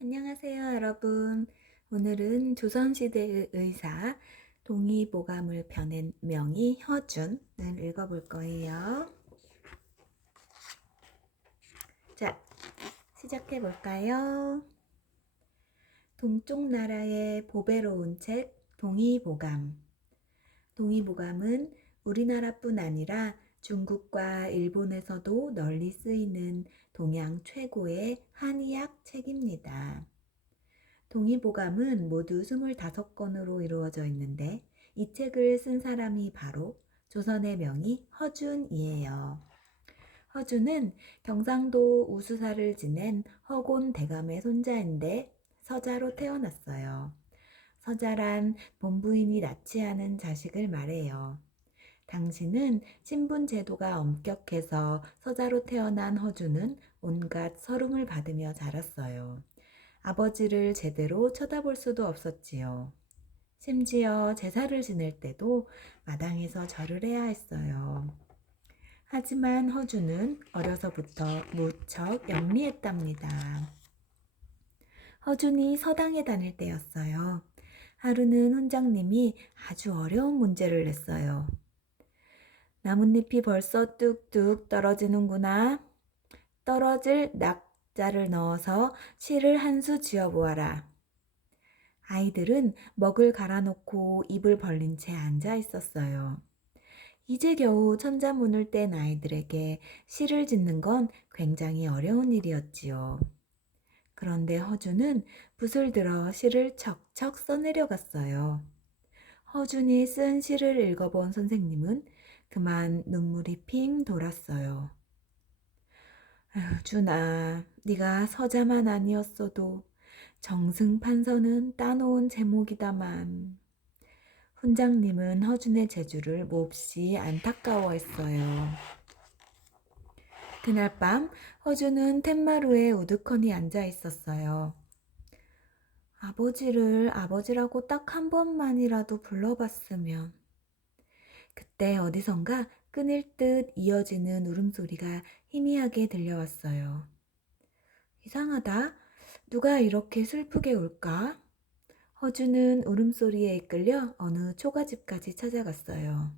안녕하세요, 여러분. 오늘은 조선시대의 의사 동의보감을 펴낸 명의 허준을 읽어볼 거예요. 자, 시작해 볼까요? 동쪽 나라의 보배로운 책 동의보감. 동의보감은 우리나라뿐 아니라 중국과 일본에서도 널리 쓰이는 동양 최고의 한의학 책입니다. 동의보감은 모두 25권으로 이루어져 있는데 이 책을 쓴 사람이 바로 조선의 명의 허준이에요. 허준은 경상도 우수사를 지낸 허곤 대감의 손자인데 서자로 태어났어요. 서자란 본부인이 낳지 않은 자식을 말해요. 당시는 신분 제도가 엄격해서 서자로 태어난 허준은 온갖 서름을 받으며 자랐어요. 아버지를 제대로 쳐다볼 수도 없었지요. 심지어 제사를 지낼 때도 마당에서 절을 해야 했어요. 하지만 허준은 어려서부터 무척 영리했답니다. 허준이 서당에 다닐 때였어요. 하루는 훈장님이 아주 어려운 문제를 냈어요. 나뭇잎이 벌써 뚝뚝 떨어지는구나. 떨어질 낙자를 넣어서 실을 한 수 지어보아라. 아이들은 먹을 갈아놓고 입을 벌린 채 앉아 있었어요. 이제 겨우 천자문을 뗀 아이들에게 시를 짓는 건 굉장히 어려운 일이었지요. 그런데 허준은 붓을 들어 시를 척척 써내려갔어요. 허준이 쓴 시를 읽어본 선생님은 그만 눈물이 핑 돌았어요. 준아, 네가 서자만 아니었어도 정승판서는 따놓은 제목이다만. 훈장님은 허준의 재주를 몹시 안타까워했어요. 그날 밤 허준은 텐마루에 우두커니 앉아 있었어요. 아버지를 아버지라고 딱 한 번만이라도 불러봤으면. 그때 어디선가 끊일 듯 이어지는 울음소리가 희미하게 들려왔어요. 이상하다. 누가 이렇게 슬프게 울까? 허준은 울음소리에 이끌려 어느 초가집까지 찾아갔어요.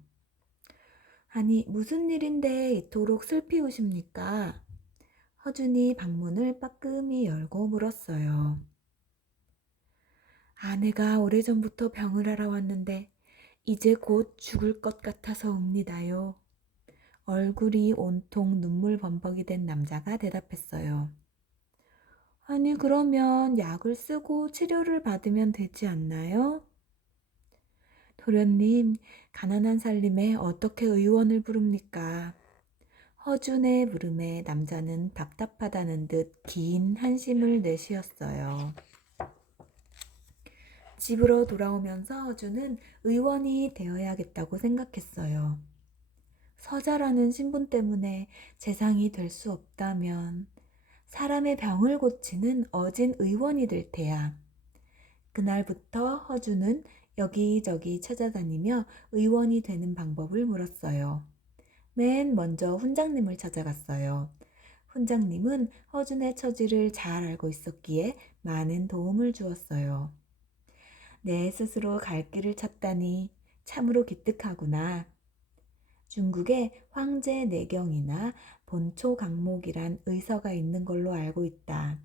아니, 무슨 일인데 이토록 슬피 우십니까? 허준이 방문을 빠끔히 열고 물었어요. 아내가 오래전부터 병을 하러 왔는데 이제 곧 죽을 것 같아서 웁니다요. 얼굴이 온통 눈물 범벅이 된 남자가 대답했어요. 아니, 그러면 약을 쓰고 치료를 받으면 되지 않나요? 도련님, 가난한 살림에 어떻게 의원을 부릅니까? 허준의 물음에 남자는 답답하다는 듯 긴 한심을 내쉬었어요. 집으로 돌아오면서 허준은 의원이 되어야겠다고 생각했어요. 서자라는 신분 때문에 재상이 될 수 없다면 사람의 병을 고치는 어진 의원이 될 테야. 그날부터 허준은 여기저기 찾아다니며 의원이 되는 방법을 물었어요. 맨 먼저 훈장님을 찾아갔어요. 훈장님은 허준의 처지를 잘 알고 있었기에 많은 도움을 주었어요. 내 스스로 갈 길을 찾다니 참으로 기특하구나. 중국에 황제 내경이나 본초 강목이란 의서가 있는 걸로 알고 있다.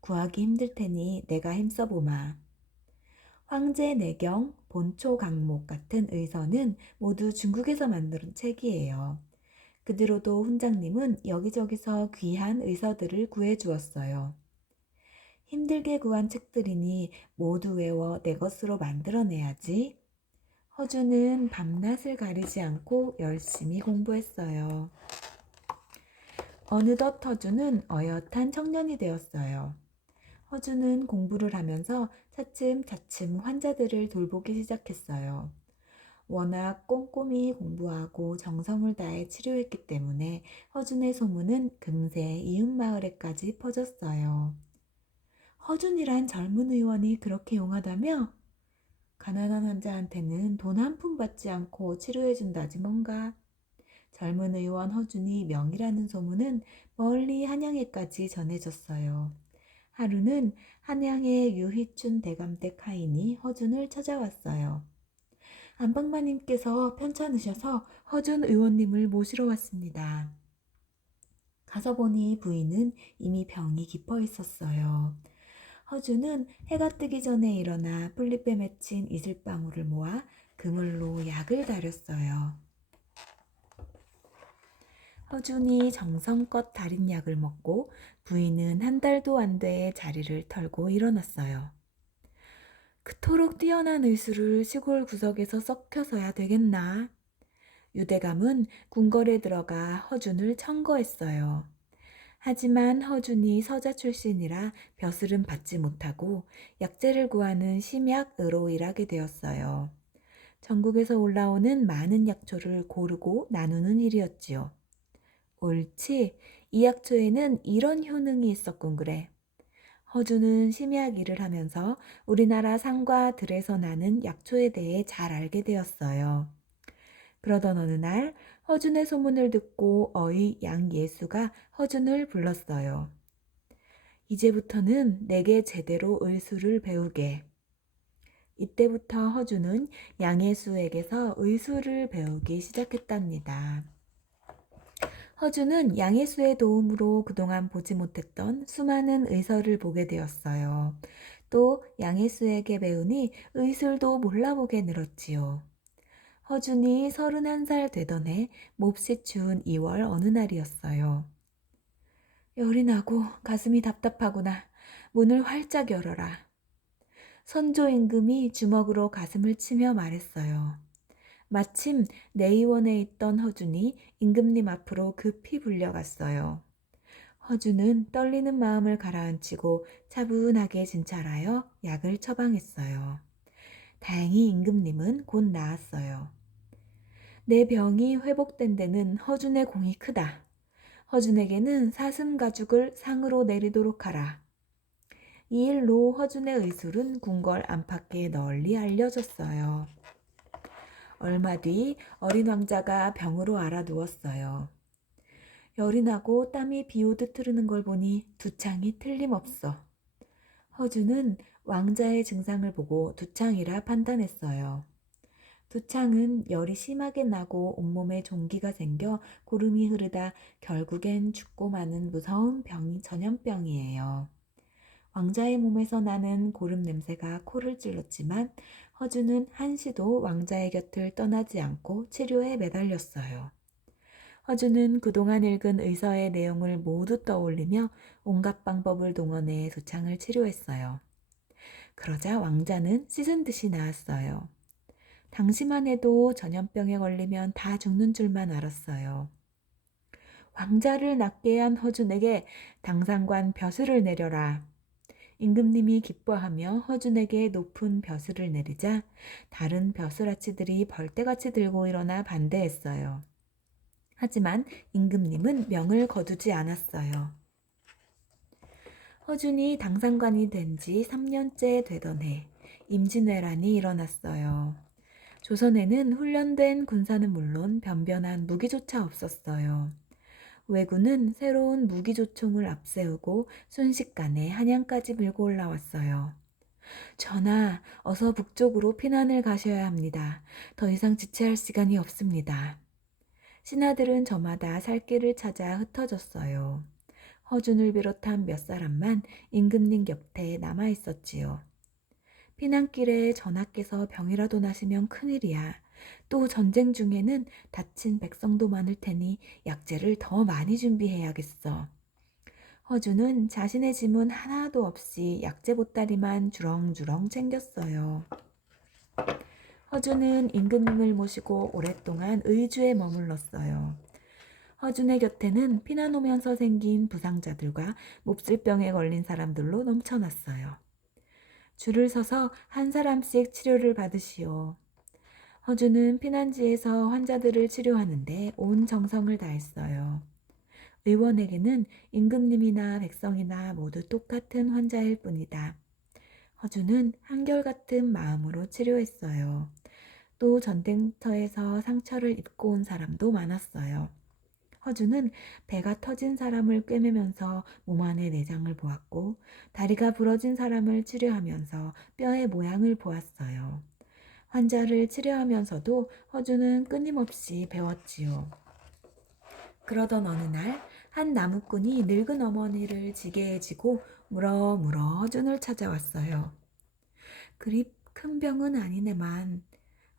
구하기 힘들 테니 내가 힘써보마. 황제 내경, 본초 강목 같은 의서는 모두 중국에서 만든 책이에요. 그 뒤로도 훈장님은 여기저기서 귀한 의서들을 구해주었어요. 힘들게 구한 책들이니 모두 외워 내 것으로 만들어내야지. 허준은 밤낮을 가리지 않고 열심히 공부했어요. 어느덧 허준은 어엿한 청년이 되었어요. 허준은 공부를 하면서 차츰차츰 환자들을 돌보기 시작했어요. 워낙 꼼꼼히 공부하고 정성을 다해 치료했기 때문에 허준의 소문은 금세 이웃마을에까지 퍼졌어요. 허준이란 젊은 의원이 그렇게 용하다며? 가난한 환자한테는 돈 한 푼 받지 않고 치료해준다지 뭔가. 젊은 의원 허준이 명이라는 소문은 멀리 한양에까지 전해졌어요. 하루는 한양의 유희춘 대감댁 하인이 허준을 찾아왔어요. 안방마님께서 편찮으셔서 허준 의원님을 모시러 왔습니다. 가서 보니 부인은 이미 병이 깊어 있었어요. 허준은 해가 뜨기 전에 일어나 풀잎에 맺힌 이슬방울을 모아 그물로 약을 다렸어요. 허준이 정성껏 다린 약을 먹고 부인은 한 달도 안 돼 자리를 털고 일어났어요. 그토록 뛰어난 의술을 시골 구석에서 썩혀서야 되겠나? 유대감은 궁궐에 들어가 허준을 청거했어요. 하지만 허준이 서자 출신이라 벼슬은 받지 못하고 약재를 구하는 심약으로 일하게 되었어요. 전국에서 올라오는 많은 약초를 고르고 나누는 일이었지요. 옳지, 이 약초에는 이런 효능이 있었군 그래. 허준은 심약 일을 하면서 우리나라 산과 들에서 나는 약초에 대해 잘 알게 되었어요. 그러던 어느 날 허준의 소문을 듣고 어이 양예수가 허준을 불렀어요. 이제부터는 내게 제대로 의술을 배우게. 이때부터 허준은 양예수에게서 의술을 배우기 시작했답니다. 허준은 양예수의 도움으로 그동안 보지 못했던 수많은 의설을 보게 되었어요. 또 양예수에게 배우니 의술도 몰라보게 늘었지요. 허준이 31살 되던 해 몹시 추운 2월 어느 날이었어요. 열이 나고 가슴이 답답하구나. 문을 활짝 열어라. 선조 임금이 주먹으로 가슴을 치며 말했어요. 마침 내의원에 있던 허준이 임금님 앞으로 급히 불려갔어요. 허준은 떨리는 마음을 가라앉히고 차분하게 진찰하여 약을 처방했어요. 다행히 임금님은 곧 나았어요. 내 병이 회복된 데는 허준의 공이 크다. 허준에게는 사슴 가죽을 상으로 내리도록 하라. 이 일로 허준의 의술은 궁궐 안팎에 널리 알려졌어요. 얼마 뒤 어린 왕자가 병으로 알아누웠어요. 열이 나고 땀이 비오듯 흐르는 걸 보니 두창이 틀림없어. 허준은 왕자의 증상을 보고 두창이라 판단했어요. 두창은 열이 심하게 나고 온몸에 종기가 생겨 고름이 흐르다 결국엔 죽고 마는 무서운 병이 전염병이에요. 왕자의 몸에서 나는 고름 냄새가 코를 찔렀지만 허준은 한시도 왕자의 곁을 떠나지 않고 치료에 매달렸어요. 허준은 그동안 읽은 의서의 내용을 모두 떠올리며 온갖 방법을 동원해 두창을 치료했어요. 그러자 왕자는 씻은 듯이 나았어요. 당시만 해도 전염병에 걸리면 다 죽는 줄만 알았어요. 왕자를 낫게 한 허준에게 당상관 벼슬을 내려라. 임금님이 기뻐하며 허준에게 높은 벼슬을 내리자 다른 벼슬아치들이 벌떼같이 들고 일어나 반대했어요. 하지만 임금님은 명을 거두지 않았어요. 허준이 당상관이 된 지 3년째 되던 해 임진왜란이 일어났어요. 조선에는 훈련된 군사는 물론 변변한 무기조차 없었어요. 왜군은 새로운 무기조총을 앞세우고 순식간에 한양까지 밀고 올라왔어요. 전하, 어서 북쪽으로 피난을 가셔야 합니다. 더 이상 지체할 시간이 없습니다. 신하들은 저마다 살 길을 찾아 흩어졌어요. 허준을 비롯한 몇 사람만 임금님 곁에 남아 있었지요. 피난길에 전하께서 병이라도 나시면 큰일이야. 또 전쟁 중에는 다친 백성도 많을 테니 약재를 더 많이 준비해야겠어. 허준은 자신의 짐은 하나도 없이 약재 보따리만 주렁주렁 챙겼어요. 허준은 임금님을 모시고 오랫동안 의주에 머물렀어요. 허준의 곁에는 피난 오면서 생긴 부상자들과 몹쓸병에 걸린 사람들로 넘쳐났어요. 줄을 서서 한 사람씩 치료를 받으시오. 허준은 피난지에서 환자들을 치료하는데 온 정성을 다했어요. 의원에게는 임금님이나 백성이나 모두 똑같은 환자일 뿐이다. 허준은 한결같은 마음으로 치료했어요. 또 전쟁터에서 상처를 입고 온 사람도 많았어요. 허주는 배가 터진 사람을 꿰매면서 몸 안의 내장을 보았고 다리가 부러진 사람을 치료하면서 뼈의 모양을 보았어요. 환자를 치료하면서도 허주는 끊임없이 배웠지요. 그러던 어느 날 한 나무꾼이 늙은 어머니를 지게에 지고 물어물어 허준을 찾아왔어요. 그리 큰 병은 아니네만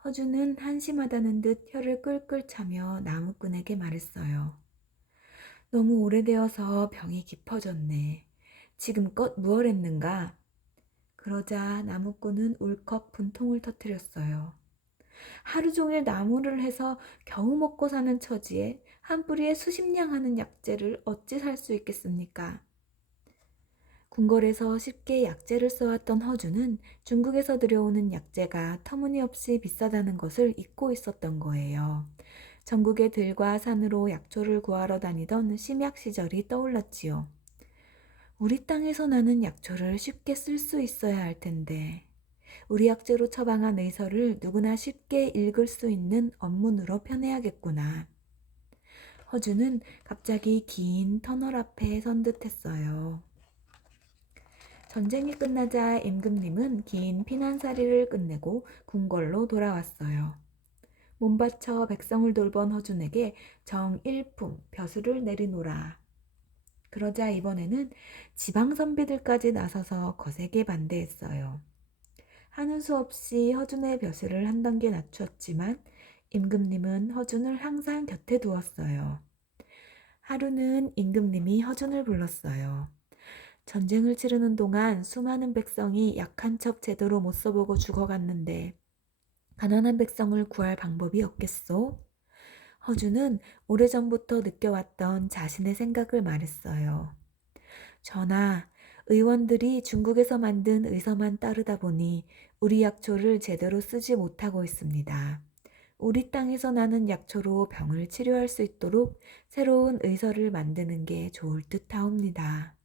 허준은 한심하다는 듯 혀를 끌끌 차며 나무꾼에게 말했어요. 너무 오래되어서 병이 깊어졌네. 지금껏 무얼 했는가? 그러자 나무꾼은 울컥 분통을 터뜨렸어요. 하루 종일 나무를 해서 겨우 먹고 사는 처지에 한 뿌리에 수십 냥 하는 약재를 어찌 살 수 있겠습니까? 궁궐에서 쉽게 약재를 써왔던 허주는 중국에서 들여오는 약재가 터무니없이 비싸다는 것을 잊고 있었던 거예요. 전국의 들과 산으로 약초를 구하러 다니던 심약 시절이 떠올랐지요. 우리 땅에서 나는 약초를 쉽게 쓸 수 있어야 할 텐데 우리 약재로 처방한 의서를 누구나 쉽게 읽을 수 있는 언문으로 펴내야겠구나. 허주는 갑자기 긴 터널 앞에 선 듯했어요. 전쟁이 끝나자 임금님은 긴 피난살이를 끝내고 궁궐로 돌아왔어요. 몸바쳐 백성을 돌본 허준에게 정일품 벼슬을 내리노라. 그러자 이번에는 지방 선비들까지 나서서 거세게 반대했어요. 하는 수 없이 허준의 벼슬을 한 단계 낮추었지만 임금님은 허준을 항상 곁에 두었어요. 하루는 임금님이 허준을 불렀어요. 전쟁을 치르는 동안 수많은 백성이 약한 척 제대로 못 써보고 죽어갔는데 가난한 백성을 구할 방법이 없겠소? 허준은 오래전부터 느껴왔던 자신의 생각을 말했어요. 전하, 의원들이 중국에서 만든 의서만 따르다 보니 우리 약초를 제대로 쓰지 못하고 있습니다. 우리 땅에서 나는 약초로 병을 치료할 수 있도록 새로운 의서를 만드는 게 좋을 듯하옵니다.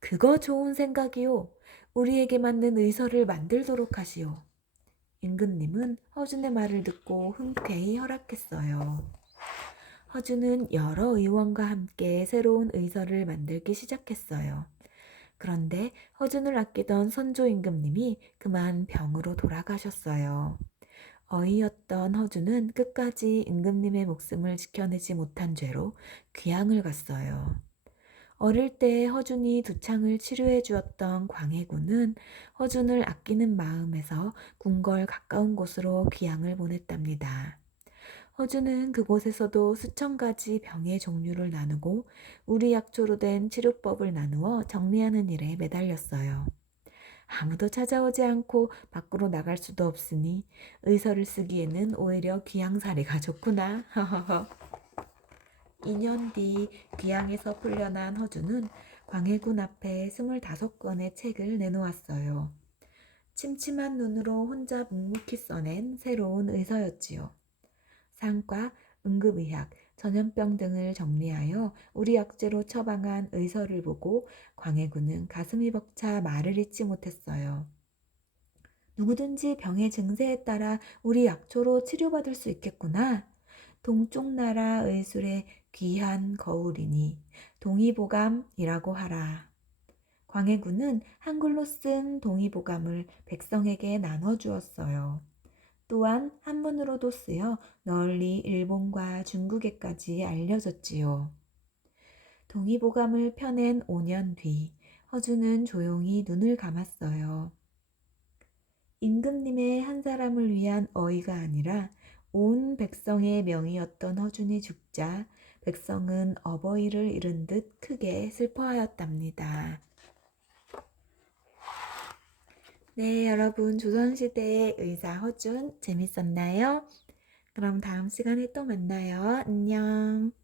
그거 좋은 생각이요. 우리에게 맞는 의서를 만들도록 하시오. 임금님은 허준의 말을 듣고 흔쾌히 허락했어요. 허준은 여러 의원과 함께 새로운 의서를 만들기 시작했어요. 그런데 허준을 아끼던 선조 임금님이 그만 병으로 돌아가셨어요. 어이였던 허준은 끝까지 임금님의 목숨을 지켜내지 못한 죄로 귀양을 갔어요. 어릴 때 허준이 두창을 치료해 주었던 광해군은 허준을 아끼는 마음에서 궁궐 가까운 곳으로 귀양을 보냈답니다. 허준은 그곳에서도 수천 가지 병의 종류를 나누고 우리 약초로 된 치료법을 나누어 정리하는 일에 매달렸어요. 아무도 찾아오지 않고 밖으로 나갈 수도 없으니 의서를 쓰기에는 오히려 귀양살이가 좋구나. 2년 뒤 귀양에서 풀려난 허준은 광해군 앞에 25권의 책을 내놓았어요. 침침한 눈으로 혼자 묵묵히 써낸 새로운 의서였지요. 상과, 응급의학, 전염병 등을 정리하여 우리 약재로 처방한 의서를 보고 광해군은 가슴이 벅차 말을 잇지 못했어요. 누구든지 병의 증세에 따라 우리 약초로 치료받을 수 있겠구나. 동쪽 나라 의술의 귀한 거울이니 동의보감이라고 하라. 광해군은 한글로 쓴 동의보감을 백성에게 나눠주었어요. 또한 한문으로도 쓰여 널리 일본과 중국에까지 알려졌지요. 동의보감을 펴낸 5년 뒤 허준은 조용히 눈을 감았어요. 임금님의 한 사람을 위한 어이가 아니라 온 백성의 명이었던 허준이 죽자 백성은 어버이를 잃은 듯 크게 슬퍼하였답니다. 네, 여러분 조선시대의 의사 허준 재밌었나요? 그럼 다음 시간에 또 만나요. 안녕.